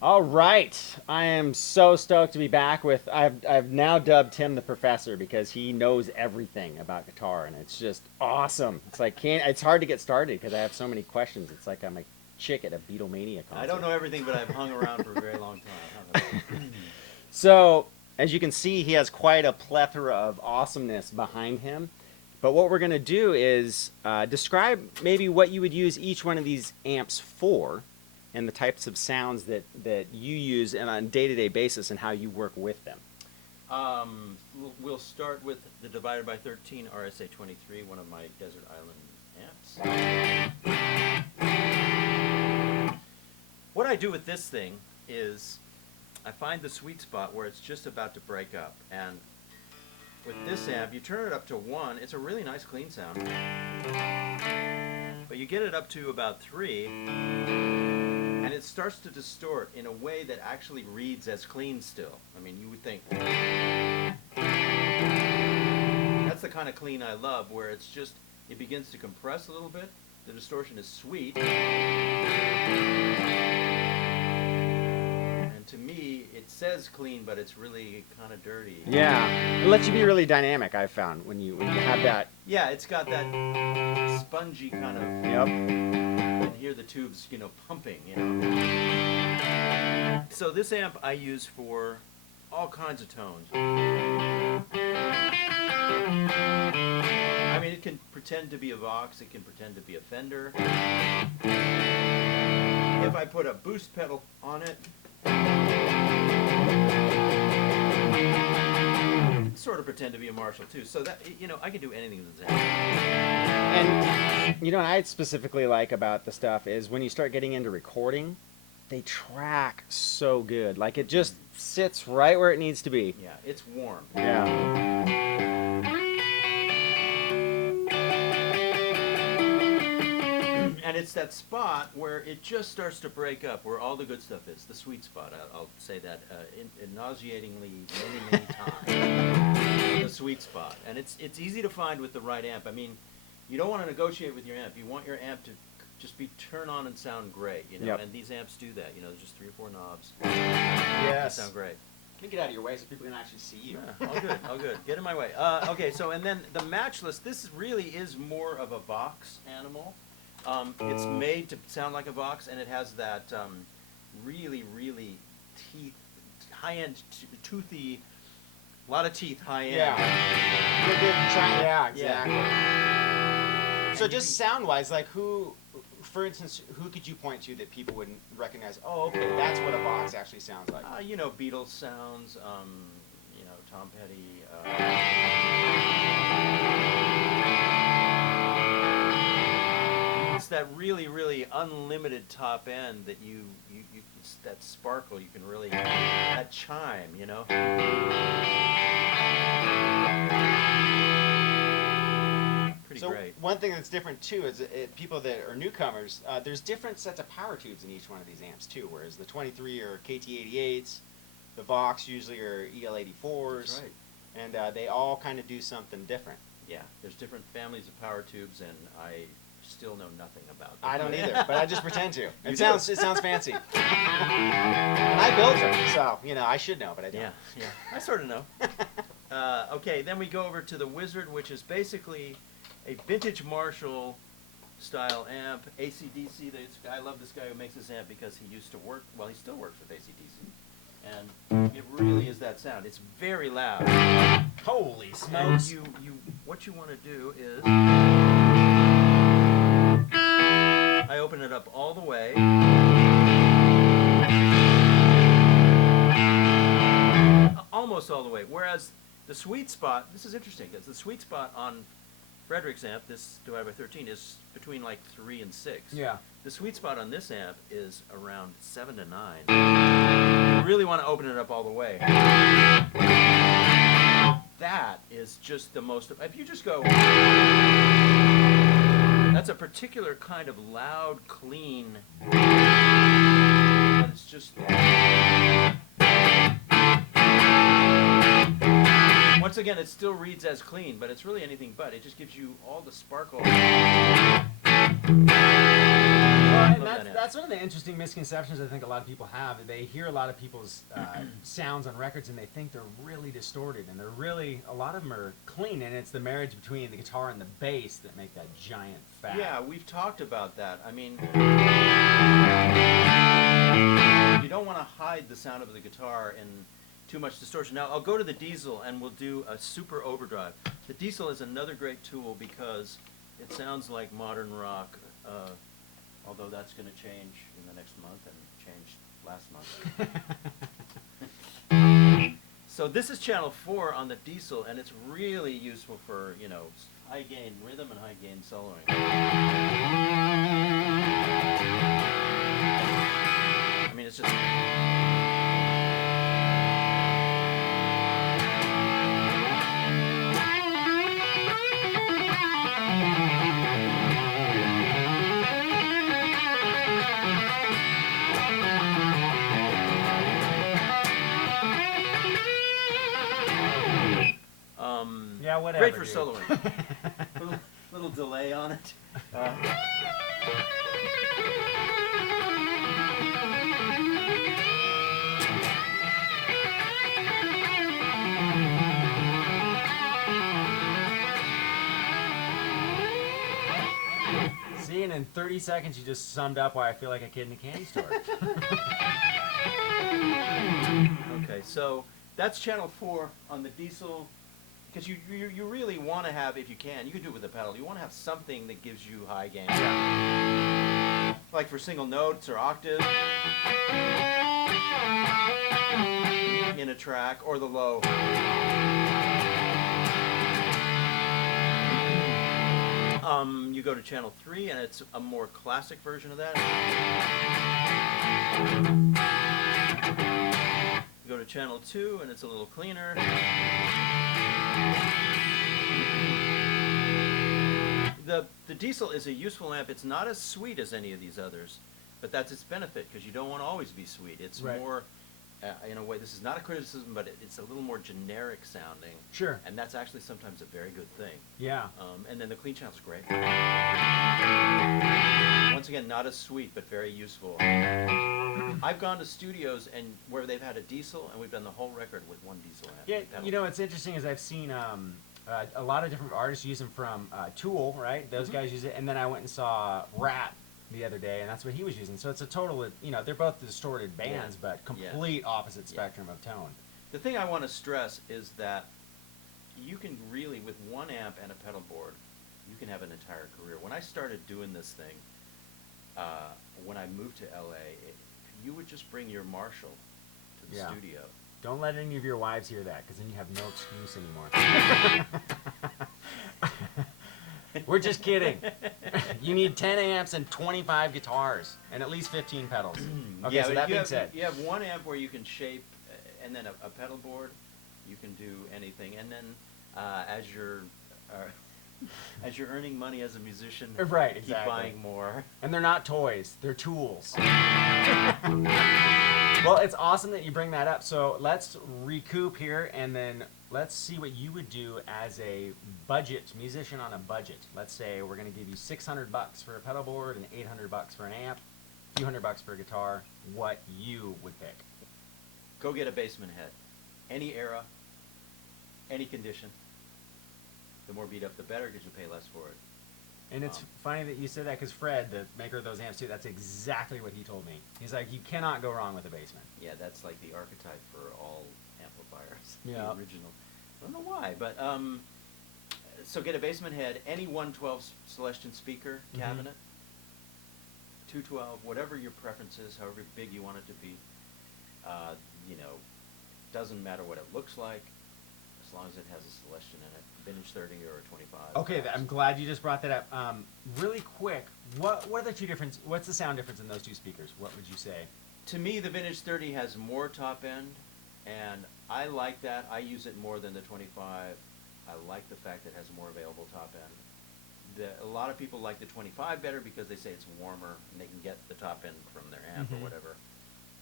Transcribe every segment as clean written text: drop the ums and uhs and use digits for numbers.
All right, I am so stoked to be back with. I've now dubbed him the professor because he knows everything about guitar, and it's just awesome. It's like it's hard to get started because I have so many questions. It's like I'm a chick at a Beatlemania I don't concert. know everything, but I've hung around for a very long time. So as you can see, he has quite a plethora of awesomeness behind him. But what we're going to do is describe maybe what you would use each one of these amps for, and the types of sounds that you use on a day-to-day basis and how you work with them. We'll start with the Divided by 13 RSA 23, one of my Desert Island amps. What I do with this thing is I find the sweet spot where it's just about to break up. And with this amp, you turn it up to 1, it's a really nice clean sound. But you get it up to about 3, and it starts to distort in a way that actually reads as clean still. I mean, you would think. That's the kind of clean I love, where it's just, it begins to compress a little bit. The distortion is sweet. And to me, it says clean, but it's really kind of dirty. Yeah, it lets you be really dynamic. I've found when you have that. Yeah, it's got that spongy kind of. Yep. And hear the tubes, pumping, So this amp I use for all kinds of tones. I mean, it can pretend to be a Vox, it can pretend to be a Fender. If I put a boost pedal on it, sort of pretend to be a Marshall too. So that, I can do anything with this amp. And what I specifically like about the stuff is when you start getting into recording, they track so good. Like it just sits right where it needs to be. Yeah, it's warm. Yeah. And it's that spot where it just starts to break up, where all the good stuff is, the sweet spot. I'll say that nauseatingly many times. The sweet spot. And it's easy to find with the right amp. I mean, you don't want to negotiate with your amp. You want your amp to just be turn on and sound great, Yep. And these amps do that. There's just 3 or 4 knobs. Yes. They sound great. Let me get out of your way so people can actually see you. Yeah, all good. Get in my way. Okay, so and then the Matchless, this really is more of a Vox animal. It's made to sound like a Vox, and it has that really high-end, toothy, a lot of teeth, high-end. Yeah. Yeah, exactly. Yeah. So just sound-wise, like for instance, who could you point to that people wouldn't recognize? Oh, okay, that's what a Vox actually sounds like. Beatles sounds, Tom Petty. It's that really unlimited top end that you it's that sparkle. You can really that chime. Pretty So great. one thing that's different too is people that are newcomers, there's different sets of power tubes in each one of these amps too. Whereas the 23 are KT88s, the Vox usually are EL84s, That's right. and they all kind of do something different. Yeah, there's different families of power tubes, and I still know nothing about them. I don't either, but I just pretend to. You It do. sounds fancy. And I built them, so I should know, but I don't. Yeah, I sort of know. Okay, then we go over to the Wizard, which is basically a vintage Marshall style amp, AC/DC. I love this guy who makes this amp because he used to work, well, he still works with AC/DC. And it really is that sound. It's very loud. Holy And smokes! what you want to do is I open it up all the way. Almost all the way. Whereas the sweet spot, this is interesting, because the sweet spot on Frederick's amp, this divided by 13, is between like 3 and 6. Yeah. The sweet spot on this amp is around 7 to 9. You really want to open it up all the way. That is just the most, if you just go, that's a particular kind of loud, clean, and it's just, once again, it still reads as clean, but it's really anything but. It just gives you all the sparkle. Oh and Love that amp. that's one of the interesting misconceptions I think a lot of people have. They hear a lot of people's sounds on records and they think they're really distorted, and they're really, a lot of them are clean, and it's the marriage between the guitar and the bass that make that giant fat. Yeah, we've talked about that. I mean, you don't want to hide the sound of the guitar in too much distortion. Now, I'll go to the Diezel and we'll do a super overdrive. The Diezel is another great tool because it sounds like modern rock, although that's going to change in the next month and changed last month. So this is channel 4 on the Diezel, and it's really useful for, you know, high gain rhythm and high gain soloing. I mean, it's just... Yeah, whatever. Great for soloing. little delay on it. See, and in 30 seconds you just summed up why I feel like a kid in a candy store. Okay, so that's channel 4 on the Diezel. Because you really want to have, if you can do it with a pedal, you want to have something that gives you high gain. Yeah. Like for single notes or octaves in a track, or the low. You go to channel 3 and it's a more classic version of that. You go to channel 2 and it's a little cleaner. The Diezel is a useful amp. It's not as sweet as any of these others, but that's its benefit, because you don't want to always be sweet. It's right. More, in a way, this is not a criticism, but it's a little more generic sounding. Sure. And that's actually sometimes a very good thing. Yeah. And then the clean channel's great. Once again, not as sweet, but very useful. I've gone to studios and where they've had a Diezel, and we've done the whole record with one Diezel amp. Yeah, pedal. you know, what's interesting is I've seen a lot of different artists use them from Tool, right? Those guys use it, and then I went and saw Rat the other day, and that's what he was using. So it's a total, you know, they're both distorted bands, but complete opposite spectrum of tone. The thing I want to stress is that you can really, with one amp and a pedal board, you can have an entire career. When I started doing this thing, when I moved to LA, you would just bring your Marshall to the studio. Don't let any of your wives hear that, because then you have no excuse anymore. We're just kidding. You need 10 amps and 25 guitars and at least 15 pedals. Okay, yeah, so that being said, you have one amp where you can shape, and then a pedal board, you can do anything. And then as you're earning money as a musician, right, keep exactly. buying more. And they're not toys, they're tools. Well, it's awesome that you bring that up. So let's recoup here, and then let's see what you would do as a budget musician on a budget. Let's say we're going to give you $600 for a pedal board and $800 for an amp, a few $100 for a guitar. What you would pick? Go get a Bassman head. Any era, any condition. The more beat up, the better, because you pay less for it. And it's funny that you said that, because Fred, the maker of those amps too, that's exactly what he told me. He's like, you cannot go wrong with a Bassman. Yeah, that's like the archetype for all amplifiers. Yeah. The original. I don't know why, but so get a Bassman head, any 112 Celestion speaker cabinet, 212, whatever your preference is, however big you want it to be. You know, doesn't matter what it looks like, as long as it has a Celestion in it. Vintage 30 or a 25. Okay, I'm glad you just brought that up. Really quick, what are the two difference? What's the sound difference in those two speakers? What would you say? To me, the Vintage 30 has more top end, and I like that. I use it more than the 25. I like the fact that it has more available top end. A lot of people like the 25 better because they say it's warmer and they can get the top end from their amp or whatever.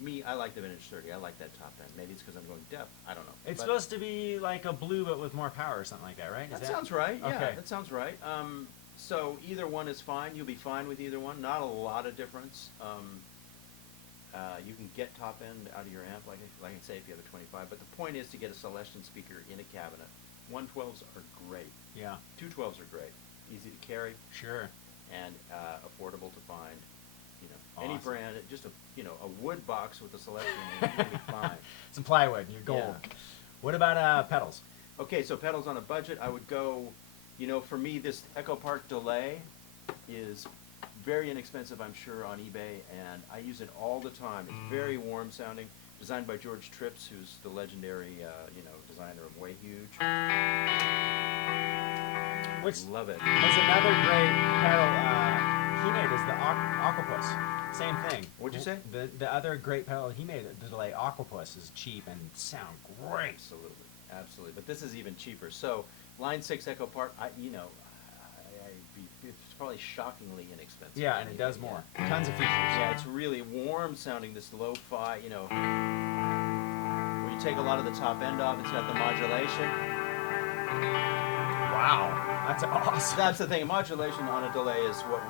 Me, I like the Vintage 30. I like that top end. Maybe it's because I'm going deaf. I don't know. It's supposed to be like a blue, but with more power or something like that, right? That sounds right. Yeah, Okay. that sounds right. So either one is fine. You'll be fine with either one. Not a lot of difference. You can get top end out of your amp, like I say, if you have a 25. But the point is to get a Celestion speaker in a cabinet. 112s are great. Yeah. 212s are great. Easy to carry Sure. and affordable to find. You know, any Awesome. brand, just a wood box with a Celestion in it, you'll be fine. Some plywood, and you're gold. Yeah. What about pedals? Okay, so pedals on a budget, I would go, for me, this Echo Park delay is very inexpensive, I'm sure, on eBay, and I use it all the time. It's very warm sounding, designed by George Trips, who's the legendary, designer of Way Huge. Which Love it. is another great pedal he made is the Aquapus. Same thing. What'd you say? The other great pedal he made, the delay Aquapus, is cheap and sound great. Absolutely. But this is even cheaper. So, Line 6 Echo Park, it's probably shockingly inexpensive. Yeah, and it does more. Tons of features. Yeah, it's really warm sounding, this lo-fi, where you take a lot of the top end off, it's got the modulation. Wow, that's awesome. That's the thing, modulation on a delay is what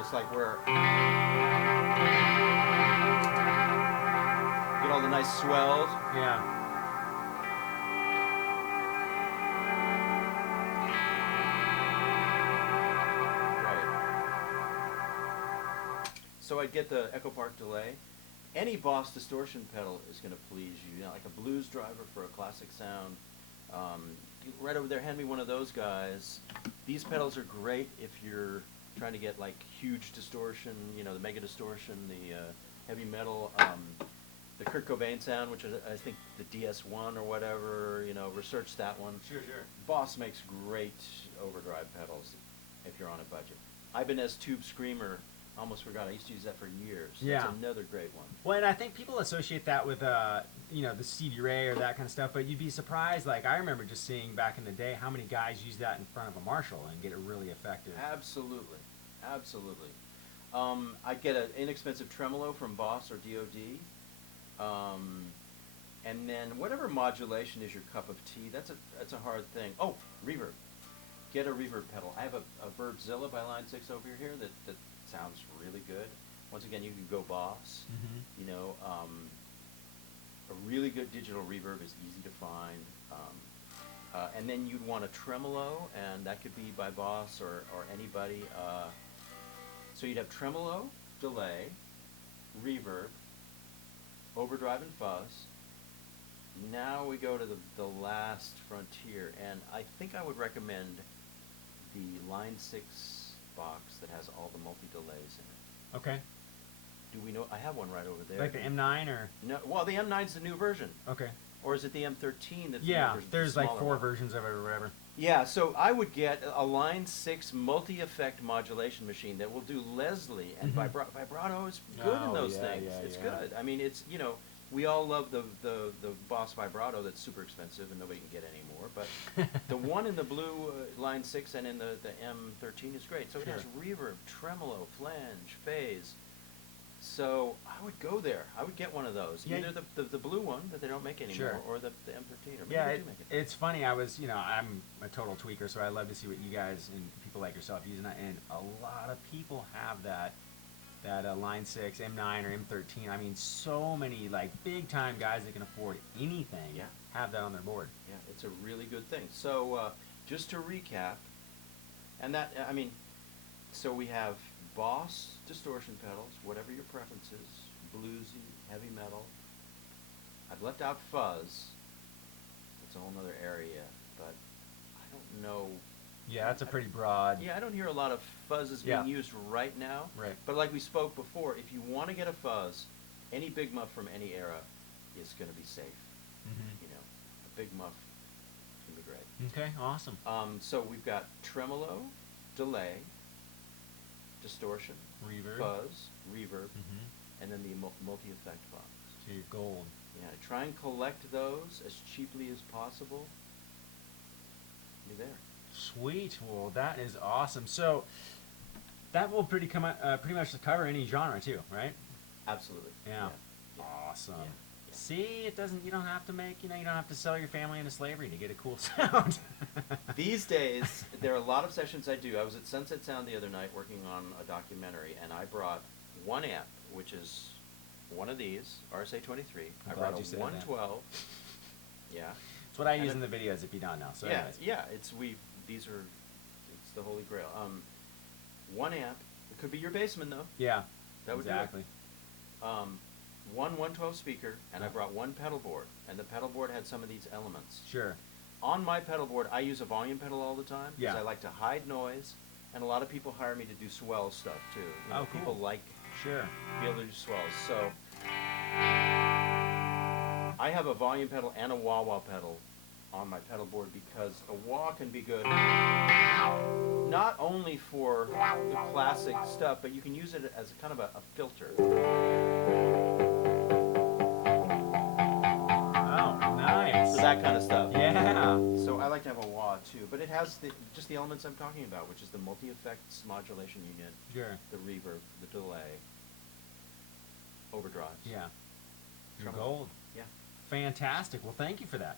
it's like where get all the nice swells. Yeah. So I'd get the Echo Park delay. Any Boss distortion pedal is going to please you. Like a blues driver for a classic sound. Right over there, hand me one of those guys. These pedals are great if you're trying to get like huge distortion, the mega distortion, the heavy metal, the Kurt Cobain sound, which is, I think, the DS1 or whatever. Research that one. Sure. Boss makes great overdrive pedals if you're on a budget. Ibanez Tube Screamer. Almost forgot. I used to use that for years. Yeah. That's another great one. Well, and I think people associate that with, the Stevie Ray or that kind of stuff, but you'd be surprised. Like, I remember just seeing back in the day how many guys use that in front of a Marshall and get it really effective. Absolutely. I'd get an inexpensive tremolo from Boss or DoD. And then whatever modulation is your cup of tea, that's a hard thing. Oh, reverb. Get a reverb pedal. I have a Verbzilla by Line 6 over here that sounds really good. Once again, you can go Boss. Mm-hmm. A really good digital reverb is easy to find. And then you'd want a tremolo, and that could be by Boss or anybody. So you'd have tremolo, delay, reverb, overdrive, and fuzz. Now we go to the last frontier, and I think I would recommend the Line 6 box that has all the multi-delays in it. Okay. Do we know? I have one right over there. Like the M9 or? No, well, the M9's the new version. Okay. Or is it the M13 that's the Yeah, new version? there's The like smaller 4 one? versions of it or whatever. Yeah, so I would get a Line 6 multi-effect modulation machine that will do Leslie, and Mhm. vibrato is good in Oh, those yeah, things. yeah, It's yeah. good. I mean, it's, we all love the Boss vibrato that's super expensive and nobody can get anymore, but the one in the blue Line 6 and in the M13 is great. So it Sure. has reverb, tremolo, flange, phase. So I would go there. I would get one of those. Yeah. Either the blue one that they don't make anymore, Sure. or the M13, or maybe Yeah, they do make it. it's funny. I was, I'm a total tweaker, so I love to see what you guys and people like yourself using it. And a lot of people have that Line 6, M9, or M13. I mean, so many like big time guys that can afford anything Yeah. have that on their board. Yeah, it's a really good thing. So just to recap, and that, so we have Boss distortion pedals, whatever your preference is, bluesy, heavy metal. I've left out fuzz. It's a whole other area, but I don't know. Yeah, that's a pretty broad. Yeah, I don't hear a lot of fuzzes Yeah. being used right now. Right. But like we spoke before, if you want to get a fuzz, any big muff from any era is going to be safe. Mm-hmm. A big muff can be great. Okay, awesome. So we've got tremolo, delay, distortion, Reverb. fuzz, reverb, Mm-hmm. and then the multi-effect box. So you're gold. Yeah, try and collect those as cheaply as possible. You're there. Sweet. Well, that is awesome. So that will pretty much cover any genre too, right? Absolutely. Yeah. Yeah. Awesome. Yeah. See, it doesn't. You don't have to make. You don't have to sell your family into slavery to get a cool sound. These days, there are a lot of sessions I do. I was at Sunset Sound the other night working on a documentary, and I brought one amp, which is one of these, RSA-23. I brought a 112. Yeah. It's what I use in the videos if you don't know. So yeah, anyways. yeah. It's the holy grail. One amp. It could be your Bassman though. Yeah. That would exactly. do it. One 112 speaker, and I brought one pedal board, and the pedal board had some of these elements. Sure. On my pedal board, I use a volume pedal all the time because Yeah. I like to hide noise, and a lot of people hire me to do swell stuff too. You know, Oh, cool. People like Sure. to be able to do swells. So I have a volume pedal and a wah-wah pedal on my pedal board because a wah can be good not only for the classic stuff, but you can use it as a kind of a filter. Oh, nice. So that kind of stuff. Yeah. So I like to have a wah too, but it has just the elements I'm talking about, which is the multi-effects modulation unit, Sure. the reverb, the delay, overdrives. Yeah. You're Treble. gold. Yeah. Fantastic. Well, thank you for that.